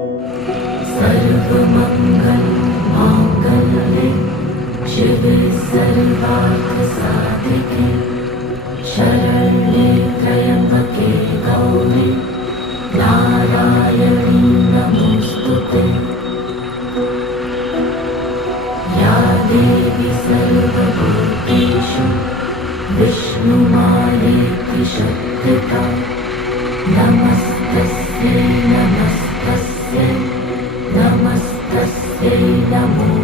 सर्वमङ्गलमाङ्गल्ये शिवे सर्वार्थसाधिके शरण्ये त्र्यम्बके गौरी नारायणी नमोऽस्तुते। या देवी सर्वभूतेषु विष्णुमायेति शक्तिता नमस्तस्यै नमस्तस्यै नमस्तस्यै नमो